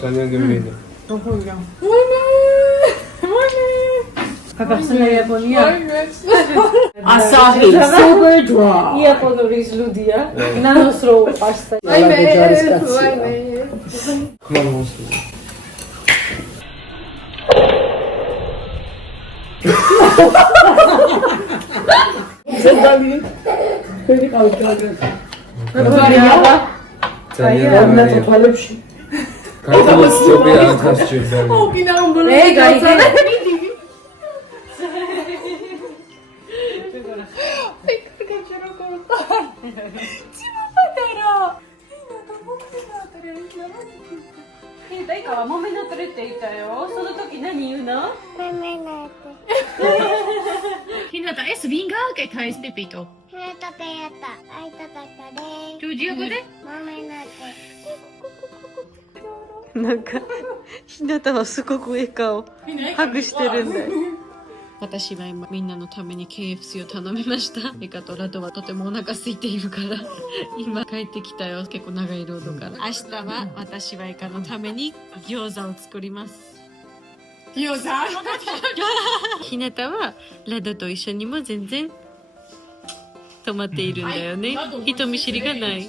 ძალიან გემრიელი. როგორია? გაგახსნა იაპონია. Asahi super dry. იაპონური ზლუდია. ნანოს რო პასტა. ხმარ მოსული. ზედალი. ფერი ყავდა. როგორია? ძალიან და თვალებში. კარგად სწორია ახასჭი ძალიან. ოკინა უმბოლო. Hinata, es vinga che ta es pepito. Giugi de? なんかひなたはすごく笑顔ハグしてるんだよ。私は今みんなのために KFC を頼みました。エカとラドはとてもお腹空いているから今帰ってきたよ。結構長いロードから。明日は私はエカのために餃子を作ります。餃子ひなたはラドと一緒にも全然泊まっているんだよね。人見知りがない。かわいい。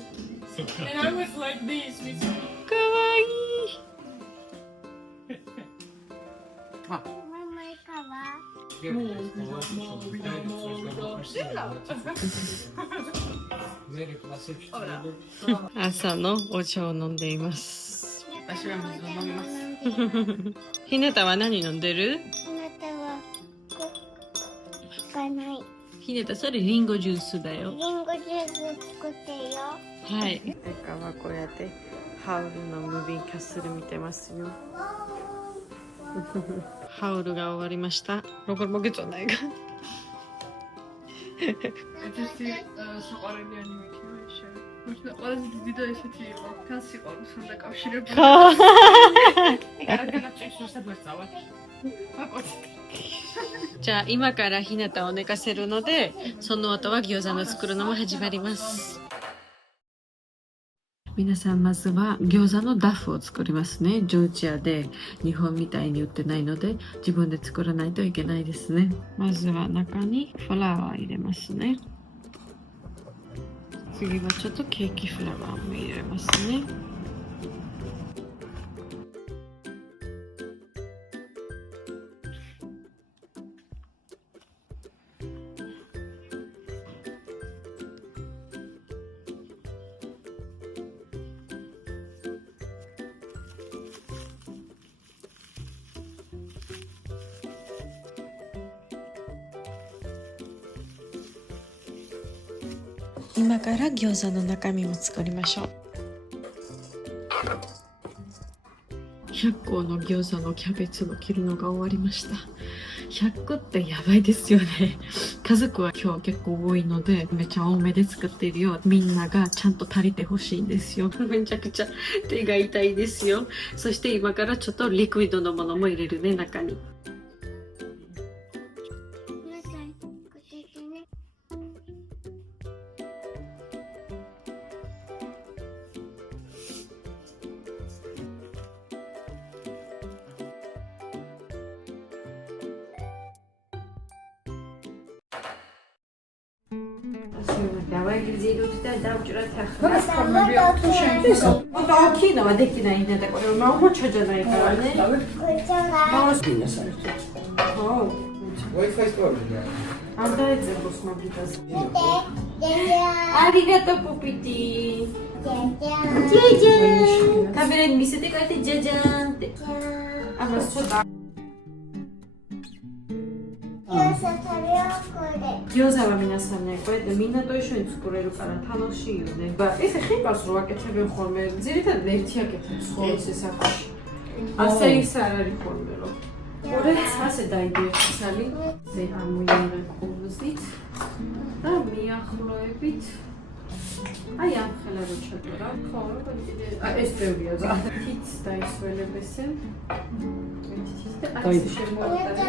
朝のお茶を飲んでいます。私は水を飲みます。ひなたは何飲んでる？ひなたそれリンゴジュースだよ。リンゴジュース作ってよ。はい。エカはこうやってハウルのムービーキャッスル見てますよ。ハウルが終わりました。ロゴもゲットないが。じゃあ今からひなたを寝かせるので、その後は餃子の作るのも始まります。皆さんまずは餃子のダフを作りますね。ジョージアで日本みたいに売ってないので自分で作らないといけないですね。まずは中にフラワー入れますね。次はちょっとケーキフラワーも入れますね。今から餃子の中身も作りましょう。100個の餃子のキャベツを切るのが終わりました。100個ってやばいですよね。家族は今日結構多いのでめちゃ多めで作っているよ。みんながちゃんと足りてほしいんですよ。めちゃくちゃ手が痛いですよ。そして今からちょっとリクイドのものも入れるね、中に。はできないんだこれ魔法茶じゃないからね。あんたやつもスマビタス。ありがとうポピティ。じゃじゃーん。カメラに見せてくれてじゃじゃーんって。あ、まずちょっと。餃子は皆さんね、こうやってみんなと一緒に作れるから楽しいよね。ეს ხიფას რო აკეთებენ ხოლმე, ძირითადად ერთი აკეთებს ხოლმე სასახლეში. ასე ის არ არის ხოლმე რომ. ორეც ასე დაიდეო სალი, ზე ამოიარე კუბზით და მიახლოებით. აი ამ ხელა რო ჩატარა, ხო, ეს ბევრია ზა. თიც დაისველებ ესე. ერთი აი შემოვატარე.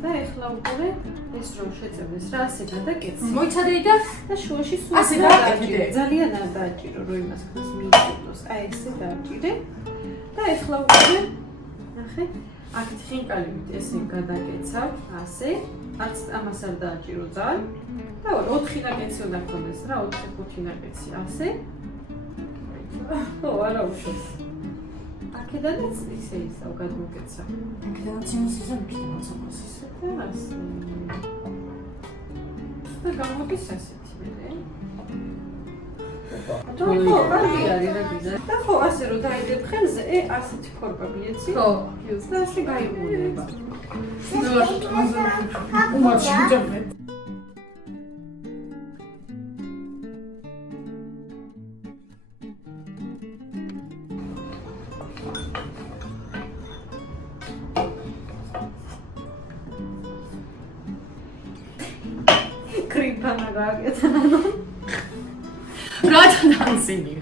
და ეხლა უკვე ეს რომ შეწევდეს რა ასე გადაკეთე. მოიცადე და და შუაში სულ ასე არ გადაკეთე. დააჭირე. ძალიან არ დააჭირო რომ იმას ხოს მიიწვიოს. აი ესე დააჭირე. და ეხლა უკვე ნახე, აქეთ ხინკალივით ესე გადაკეცავ, ასე. არც ამას არ დააჭირო ძალიან. და 4 ნაკეცი უნდა გქონდეს რა, 4-5 ნაკეცი ასე. ო, არა უშავს. აქედანაც ისე ისევ გადმოგეცავ. აქედანაც იმას ისე მიქნებას ისე. და ასე. და გამოდის ასეთი მე. ხო, კარგი არის რა გიზა. და ხო, ასე რომ დაიდებ ხელზე, ასეთი ფორმები ეცი. ხო. და ასე გაიგონება. უმარში ვიჯამე. კრიმპანა გააკეთა. რათან ანსინი.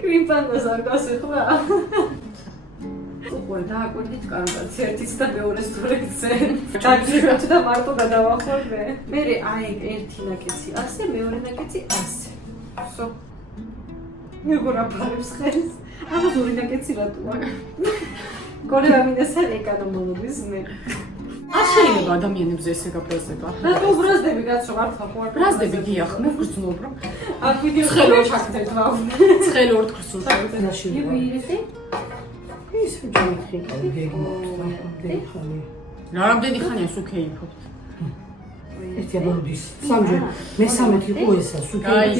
კრიმპანას არ გასეხლა. უკვე დააკვირდით კარგად, ერთიც და მეორეს თურეზე. დაგიჟოთ და მარტო გადავახორბე. მე აი ერთი ნაკეცი ასე, მეორე ნაკეცი ასე. სო. მეგონა ფარებს ხელს. ამას ორი ნაკეცი რატოა? გორევა მინასთან ეკანომოლობის მე. არ შეიძლება ადამიანებს ესე გაბრაზდება. რატო ბრაზდები კაცო მართლა ხო არ ბრაზდები გიახ, მე ვგრძნობ რომ აქ ვიდეო ცხელო ჩაგდეთ ვაუ. ცხელი ორ თხრს უშავდაში. ივირეთი? ის ვიჯამე რა რამდენი ხანია სულ კეიფობთ? ერთი აბანდის სამჯერ მესამეთ იყო ესა სულ კაი,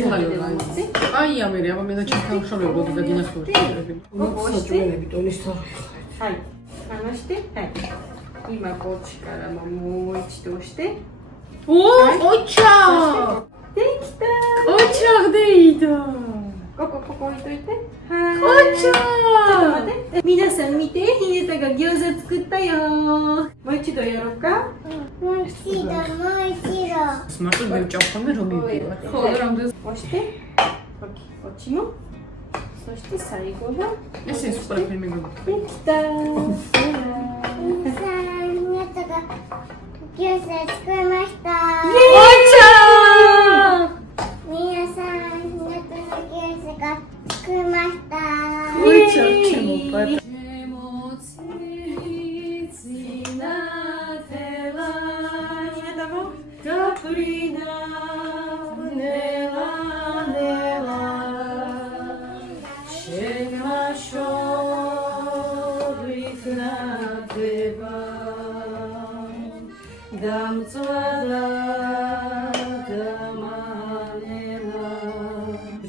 აი ამერე, აბა მე და ჩახალხშობებოდი და გინახულობდი. საჭურელები ტონის თორე. Hai, conoste? Hai. Ima kočka, moičtošte. ო, ოჩა! Teksta! ოჩა გდეიდა. Koko itoite? ოჩა! Minasan mite, hineta ga gyoza tsukutta yo. Moichido yaroka? მარტო მე ვჭავხამე რომ მივიდივარ. ხო, რამდენს Oshite? Okay, ochimo. Soshite saigo ga. ეს ეს ყველაფერი მეგობრებო. Teksta! ოჩა! ოჩა, ჩემო პატა.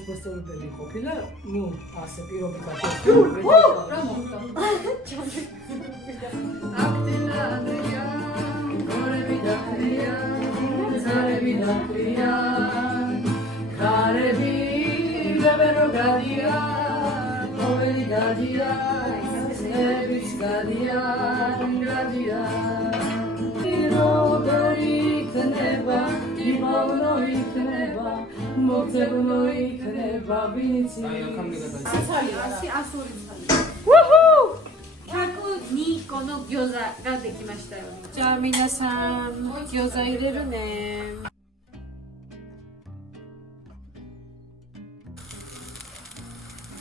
მოსწავლებელი ყოფილა, ნუ ასე პირობი კაცი. რა მოხდა? აქტილა ანდრია, გორები და ხრია, ზალები და ხრია, ქარები ვებერო გადია, ყოველი დადია, ნებიც გადია, გადია. როგორი იქნება, იმოვნო იქნება, მოგზებნო იქნება, ვინც აი აქამდე გადაიწყო. Asi asuri tsali. Woohoo! Kaku ni kono gyoza ga dekimashita yo. Ja minasan, gyoza ireru ne.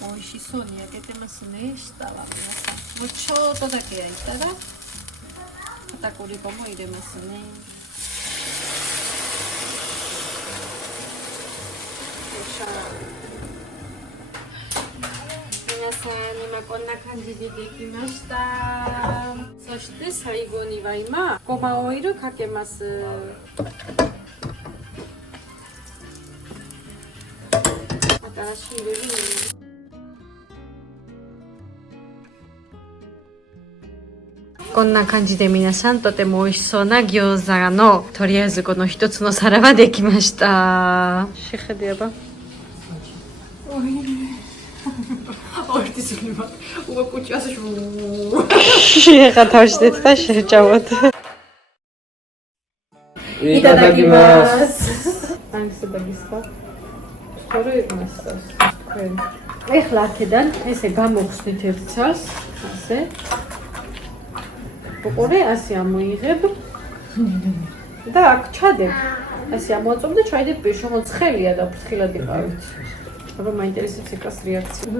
Oishishou ni yaketemasu ne, shita wa minasan. Mo chouto dake yaita ra katakuriko mo iremasu ne. Minasan, ima konna kanji de dekimashita. Soshite saigo ni wa ima goma oil kakemasu. Atarashi ireru ne. こんな感じで皆さんとても美味しそうな餃子のとりあえずこの一つの皿はできました。シェフでやば。 ორთი სულმა უა კუჭას შუ ეხა თავში და შეჭავოთ. იტადაკიმას. ანსებაგისა. სწორი მასას. თქვენ ეხლა აქედან ესე გამოხსნით ერთ ცალს, ასე. უყურე, ასე ამოიღებ. და აქ ჩადებ. ასე ამოაწობ და ჩაიდებ პირში, რომ ცხელია და ფრთხილად იყავით. აბა მაინტერესებს ეკას რეაქცია.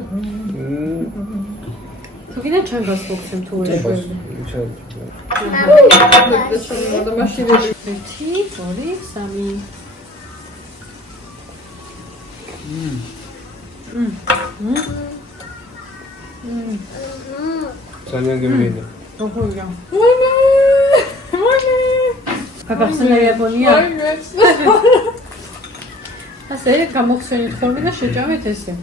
თუ კიდე ჩვენ გასმოგცემ თუ ვერ შვები. და მაშინები 1 2 3 ძალიან გემრიელი. როგორია? გაგახსენა იაპონია. ასე გამოხსენით ხოლმე და შეჭამეთ ესე.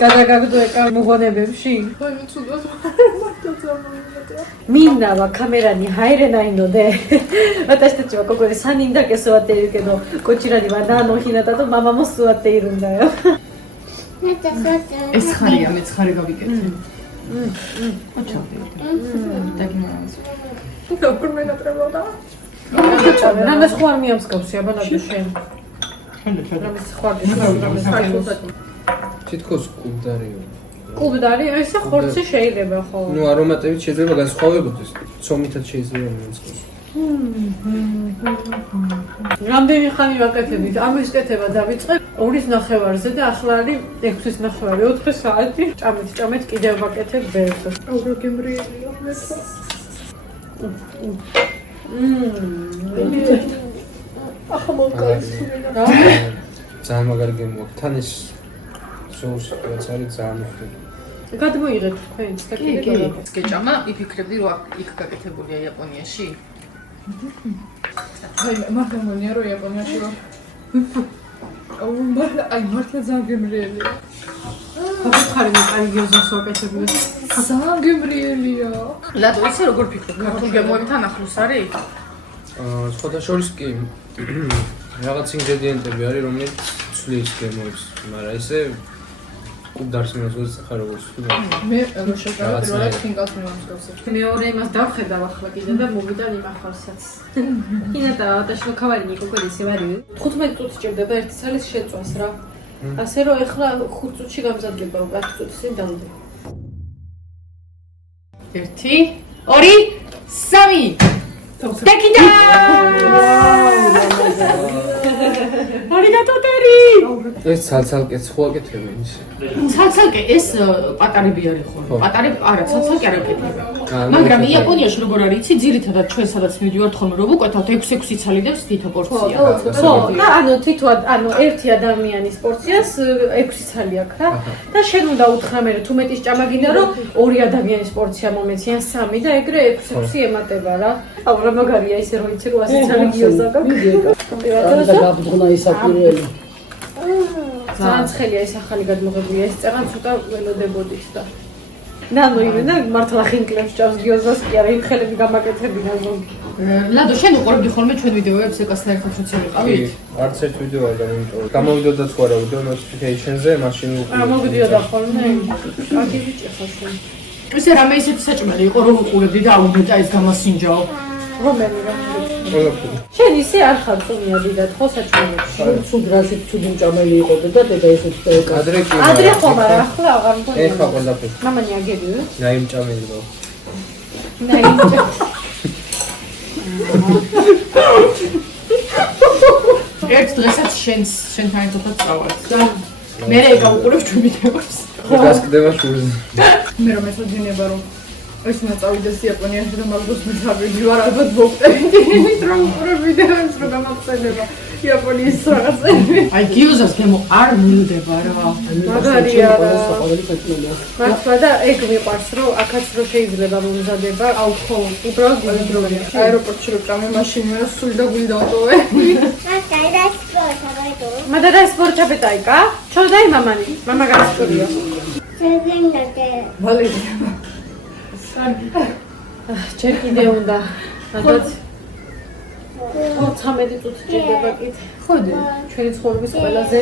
გადაგაგდო ეკა მოგონებებში. მინდა ва камера не хайренайно де. 私たちはここで3人だけ座っているけど、こちらにはナノひなたとママも座っているんだよ。ეს ხარია, მეც ხარი გავიკეთე. დაგიმარავს. როგორ მენატრებოდა? რამეს ხوار მიამსგავსი აბანადო შენ. რამეს ხوار თითქოს კუბდარიო. კუბდარი, ესე ხორცი შეიძლება ხო? ნუ არომატებით შეიძლება განსხვავებოდეს. ცომითაც შეიძლება მიამსგავსოს. რამდენი ხანი ვაკეთებით? ამის კეთება დავიწყებ 2:30-ზე და ახლა არის 6:30, 4 საათი. ჭამეთ, კიდევ ვაკეთებ ბერს. აურო გემრიელია მეცო. ახლა მოკაისურა. ძალიან მაგარი გემოაქვს. თან ეს სოუსი არის ძალიან მიხდება. გადმოიღეთ თქვენს და კიდე გეჭამა, იფიქრებდი რომ იქ გაკეთებულია იაპონიაში. აი მართლა მონია რომ იაპონიაში ვარ. აი მართლა ძალიან გემრიელია. ხარი მე აი გიოზოს ვაკეთებდი. ძალიან გემრიელია. ლადო ისე როგორ ფიქრობ, ქართულ გემოებთან ახლოს არის? სხვადასხვა კი რაღაც ინგრედიენტები არის, რომელიც ცვლის გემოებს, მაგრამ ესე კუბდარს მიაძლევს ხარ როგორც თქვი. მე შევკავებ რომ ხინკალს მიმამსგავსებ. მეორე იმას დავხედავ ახლა კიდე და მოვიდა იმახალსაც. ინატა დაშვა ქავარი კოკოისი ვარი. 15 წუთი ჭირდება ერთი ცალის შეწვას რა. ასე რომ ეხლა 5 წუთში გამზადდება 10 წუთი წინ დავდე. 1 2 3 დაკიდა! ორიგატოტერი! ეს ცალ-ცალკე ხვაკეთებენ ისე. ცალ-ცალკე ეს პატარები არის ხოლმე. პატარები არა, ცალ-ცალკე არ აკეთებენ. მაგრამ იაპონიაში როგორ არის, იცი, ძირითადად ჩვენ სადაც მივდივართ ხოლმე რომ ვუკვეთავთ 6-6 ცალიდებს თითო პორცია. ხო, და ანუ თითოად, ანუ ერთი ადამიანის პორციას 6 ცალი აქვს რა. და შენ უნდა უთხრა მე თუ მეტის ჭამა გინდა რომ 2 ადამიანის პორცია მომეციან 3 და ეგრე 6 ემატება რა. აუ რა მაგარია ისე რომ იცი რომ 100 ცალი გიოს აქვს. და გაბძღნა ისაკვირველი. ძალიან ცხელია ეს ახალი გადმოღებულია ეს წერან ცოტა ველოდებოდით და ნანო ირენა მართლა ხინკლებს ჭავს გიოზას კი არა იმ ხელები გამაკეთებინა ზოგი. ლადო შენ უყურებდი ხოლმე ჩვენ ვიდეოებს ეკასთან ერთად როცა მიყავით? არც ერთ ვიდეო არ გამომიტოვე. გამოვიდოდა თუ არა ვიდეო notification-ზე, მაშინ მოგდიოდა ხოლმე. კარგი ბიჭი ხარ შენ. ესე რამე ისეთი საჭმელი იყო რომ უყურებდი და აუმეტა ეს გამასინჯაო. რომელი რა? ყველაფერი. შენ ისე არ ხარ წუნია დიდად ხო საჭმელებში? ცუდ რასით ცუდი მჭამელი იყო და დედა ესეთი ეკა. ადრე კი. ადრე ხომ არა ახლა აღარ მგონია. ეხა ყველაფერი. მამანი აგებიო? ნაიმჭამელი ვარ. ერთ დღესაც შენთან ერთად წავალ. მე ეკა უყურებ ჩვენ ვიდეოებს. გასკდება შურზე. მე რომ ესოძინება რომ ეს უნდა წავიდეს იაპონიაში და მაგდოს მიცავიდი ვარ ალბათ მოვწერდი იმით რომ უყურებ ვიდეოებს რომ გამახსენდება იაპონიის რაღაცები. აი გიოზას გემო არ მივდება რა. მაგარია რა. ყოველი საჭმელია. მართლა და ეგ მიყვარს რომ აქაც რო შეიძლება მომზადება. აუ ხო, უბრალოდ გიძროვია. აეროპორტში რომ ჭამე მაშინი რა სული და გული დავტოვე. Mada da sport apetaica? Čo daj mamani? Mama gastoria. მალე Čer ide onda. Nadać. O, 13 წუთი ჭირდება კიდე. ხოდი. ჩვენი ცხოვრების ყველაზე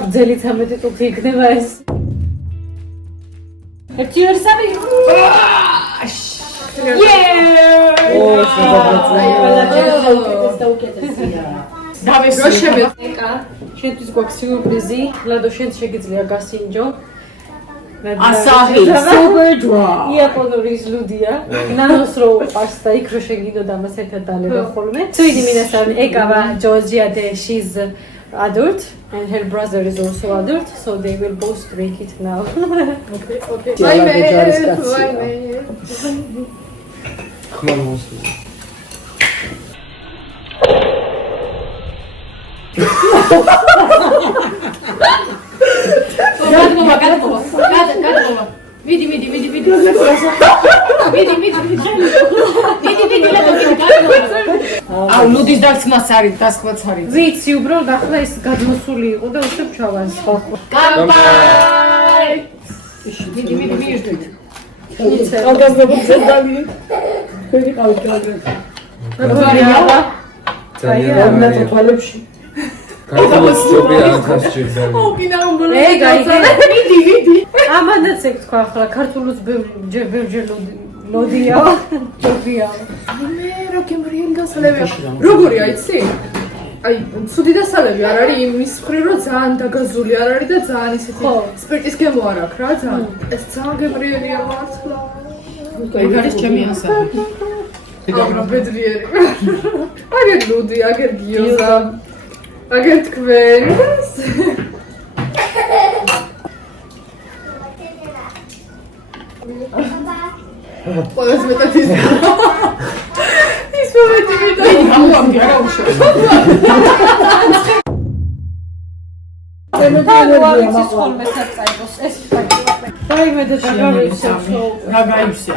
გრძელი 13 წუთი იქნება ეს. 1 2 3. ო, შევეცდია. დავესწრო. ეკა, შენთვის გვაქვს სიურპრიზი. ლადო, შენ შეგიძლია გასინჯო. ასაჰი, super dry. იაპონური ლუდია. ნანოს რო უყარს და იქ რო შეგიდო და მას ერთად დალებო ხოლმე. Sweetie minasan, ეკავა Georgia de she's adult and her brother is also adult, so they will both drink it now. Okay. ვაიმე. ხმარ მოსული. გადმოვა. მიდი. აუ, ლუდის დასხმაც არის, ვიცი, უბრალოდ ახლა ეს გადმოსული იყო და უცებ ჩავარს ხო. კამპაი! მიდი, ერთით. აღგაზრდობ ძედალი. ხელი ყავით გადაგრე. როგორია? ძალიან ნატო თვალებში. კარტოშობია ახასჭირდა. ოკინა უმბოლო. მიდი. ამანაც ეგ თქვა ახლა ქართულს ბევრჯერ ლოდია. ჯობია. მე რა გემრიელი დასალებია. როგორია იცი? აი, ცუდი დასალები არ არის იმის მხრივ, რომ ძალიან დაგაზული არ არის და ძალიან ისეთი სპირტის გემო არ აქვს რა, ძალიან. ეს ძალიან გემრიელია მართლა. ეგ არის ჩემი ასაკი. აგრა ბედლიერი. აგერ ლუდი, აგერ გიოზა. აგერ თქვენ. ყველას მეტად ის მომენტი ამბობი არა უშო. ეს ხოლმე საწაიბოს ეს დაიმედე და გავიქცევ. გაგაივსე,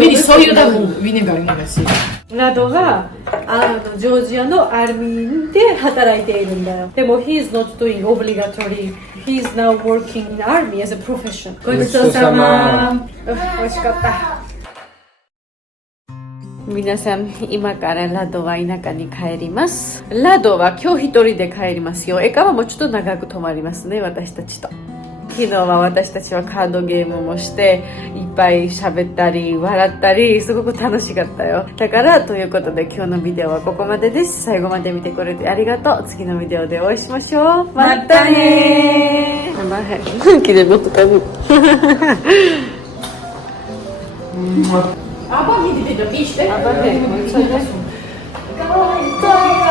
მიდი სოიო და ვინეგარი მაგასი. ლადოვა ჯორჯიანო army-inde hataraite irinda. Demo he is not doing obligatory. He is now working in army as a profession. Goitsosama. Oshikatta. Minasan imakara Ladova inakani kaerimasu. Ladova kyo hitori de kaerimasu yo. Eka wa mochu to nagaku tomarimasu ne watashi tachi to. 昨日は私たちはカードゲームもしていっぱい喋ったり笑ったりすごく楽しかったよ。だからということで今日のビデオはここまでです。最後まで見てくれてありがとう。次のビデオでお会いしましょう。またねー。気でもっと食べる。 აბა მიდი და მიშტე. აბა მოიცადე. კაი.